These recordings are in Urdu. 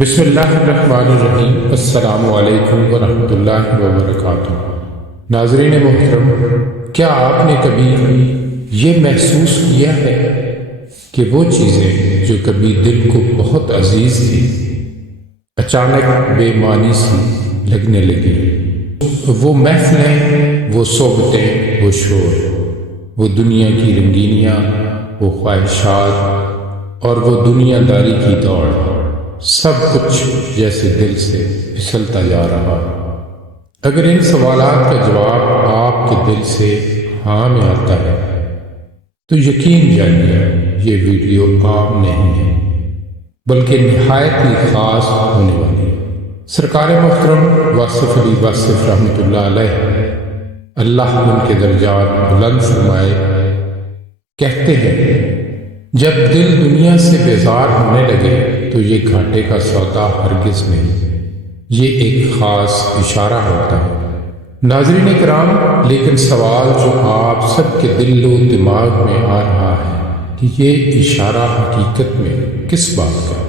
بسم اللہ الرحمن الرحیم۔ السلام علیکم ورحمۃ اللہ وبرکاتہ۔ ناظرین محترم، کیا آپ نے کبھی یہ محسوس کیا ہے کہ وہ چیزیں جو کبھی دل کو بہت عزیز تھی اچانک بے معنی سی لگنے لگی؟ وہ محفلیں، وہ صحبتیں، وہ شور، وہ دنیا کی رنگینیاں، وہ خواہشات اور وہ دنیا داری کی دوڑ، سب کچھ جیسے دل سے پھسلتا جا رہا۔ اگر ان سوالات کا جواب آپ کے دل سے ہاں میں آتا ہے تو یقین جانیے یہ ویڈیو عام نہیں ہے بلکہ نہایت ہی خاص ہونے والی ہے۔ سرکار محترم واصف علی واصف رحمۃ اللہ علیہ، اللہ ان کے درجات بلند فرمائے، کہتے ہیں جب دل دنیا سے بیزار ہونے لگے تو یہ گھاٹے کا سودا ہرگز نہیں، یہ ایک خاص اشارہ ہوتا ہے۔ ناظرین کرام، لیکن سوال جو آپ سب کے دل و دماغ میں آ رہا ہے کہ یہ اشارہ حقیقت میں کس بات کا؟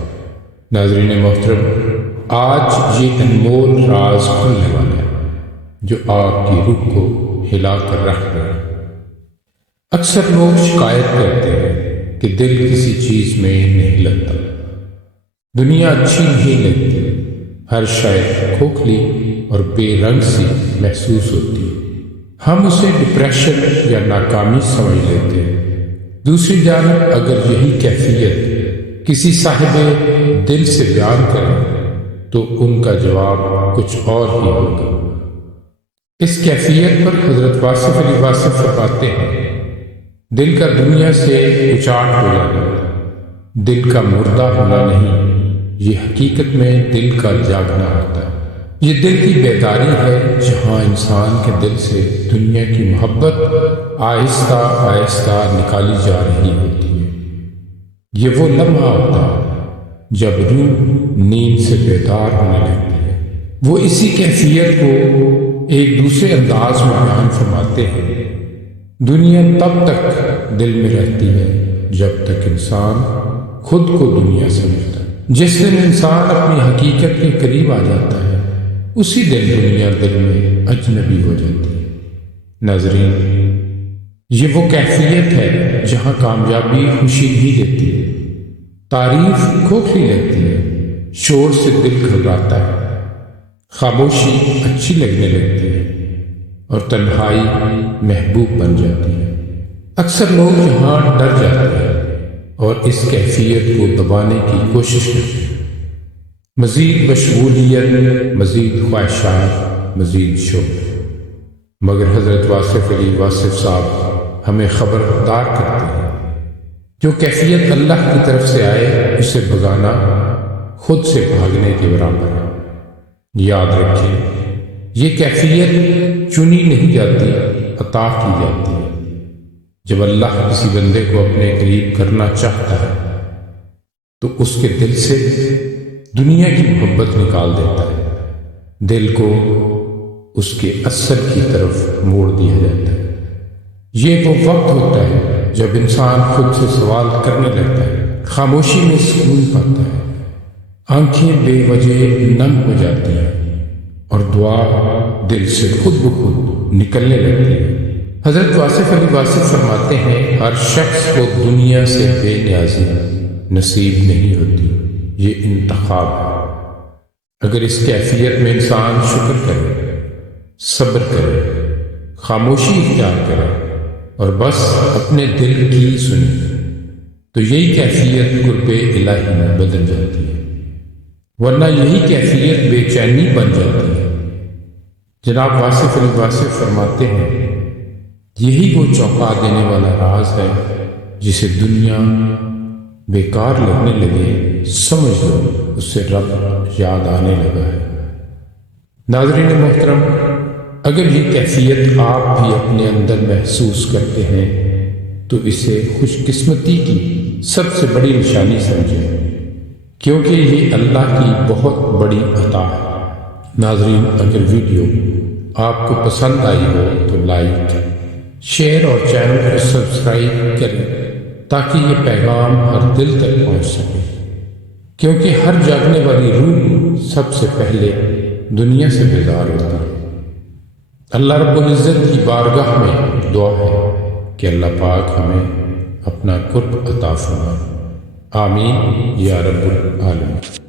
ناظرین محترم، آج یہ انمول راز کھلنے والا ہے جو آپ کی روح کو ہلا کر رکھ دے۔ اکثر لوگ شکایت کرتے ہیں کہ دل کسی چیز میں نہیں لگتا، دنیا اچھی نہیں لگتی، ہر شے کھوکھلی اور بے رنگ سی محسوس ہوتی ہے۔ ہم اسے ڈپریشن یا ناکامی سمجھ لیتے ہیں۔ دوسری جانب اگر یہی کیفیت کسی صاحب دل سے بیان کریں تو ان کا جواب کچھ اور ہی ہوگا۔ اس کیفیت پر حضرت واصف علی واصف فرماتے ہیں، دل کا دنیا سے اچاٹ ہو جانا دل کا مردہ ہونا نہیں، یہ حقیقت میں دل کا جاگنا ہوتا ہے۔ یہ دل کی بیداری ہے جہاں انسان کے دل سے دنیا کی محبت آہستہ آہستہ نکالی جا رہی ہوتی ہے۔ یہ وہ لمحہ ہوتا ہے جب روح نیند سے بیدار ہونے لگتی ہے۔ وہ اسی کیفیت کو ایک دوسرے انداز میں بیان فرماتے ہیں، دنیا تب تک دل میں رہتی ہے جب تک انسان خود کو دنیا سمجھتا ہے۔ جس دن انسان اپنی حقیقت کے قریب آ جاتا ہے اسی دن دنیا دل میں اجنبی ہو جاتی ہے۔ ناظرین، یہ وہ کیفیت ہے جہاں کامیابی خوشی نہیں دیتی، تعریف کھوکھلی لگتی ہے، شور سے دل گھبراتا ہے، خاموشی اچھی لگنے لگتی ہے اور تنہائی محبوب بن جاتی ہے۔ اکثر لوگ یہاں ڈر جاتے ہیں اور اس کیفیت کو دبانے کی کوشش کرتے ہیں۔ مزید مشغولیت، مزید خواہشات، مزید شوق، مگر حضرت واصف علی واصف صاحب ہمیں خبردار کرتے ہیں، جو کیفیت اللہ کی طرف سے آئے اسے بھگانا خود سے بھاگنے کے برابر ہے۔ یاد رکھیں، یہ کیفیت چنی نہیں جاتی، عطا کی جاتی ہے۔ جب اللہ کسی بندے کو اپنے قریب کرنا چاہتا ہے تو اس کے دل سے دنیا کی محبت نکال دیتا ہے، دل کو اس کے اصل کی طرف موڑ دیا جاتا ہے۔ یہ وہ وقت ہوتا ہے جب انسان خود سے سوال کرنے لگتا ہے، خاموشی میں سکون پاتا ہے، آنکھیں بے وجہ نم ہو جاتی ہیں اور دعا دل سے خود بخود نکلنے لگتی ہے۔ حضرت واصف علی واصف فرماتے ہیں، ہر شخص کو دنیا سے بے نیازی نصیب نہیں ہوتی، یہ انتخاب ہے۔ اگر اس کیفیت میں انسان شکر کرے، صبر کرے، خاموشی اختیار کرے اور بس اپنے دل کی سنے تو یہی کیفیت قرب الہی میں بدل جاتی ہے، ورنہ یہی کیفیت بے چینی بن جاتی ہے۔ جناب واصف علی واصف فرماتے ہیں، یہی وہ چونکا دینے والا راز ہے جسے دنیا بیکار لگنے لگے سمجھ لو اس سے رب یاد آنے لگا ہے۔ ناظرین محترم، اگر یہ کیفیت آپ بھی اپنے اندر محسوس کرتے ہیں تو اسے خوش قسمتی کی سب سے بڑی نشانی سمجھیں، کیونکہ یہ اللہ کی بہت بڑی عطا ہے۔ ناظرین، اگر ویڈیو آپ کو پسند آئی ہو تو لائک، شیئر اور چینل کو سبسکرائب کریں تاکہ یہ پیغام ہر دل تک پہنچ سکے۔ کیونکہ ہر جاگنے والی روح سب سے پہلے دنیا سے بیزار ہوتا ہے۔ اللہ رب العزت کی بارگاہ میں دعا ہے کہ اللہ پاک ہمیں اپنا قرب عطا فرمائے۔ آمین یا رب العالمین۔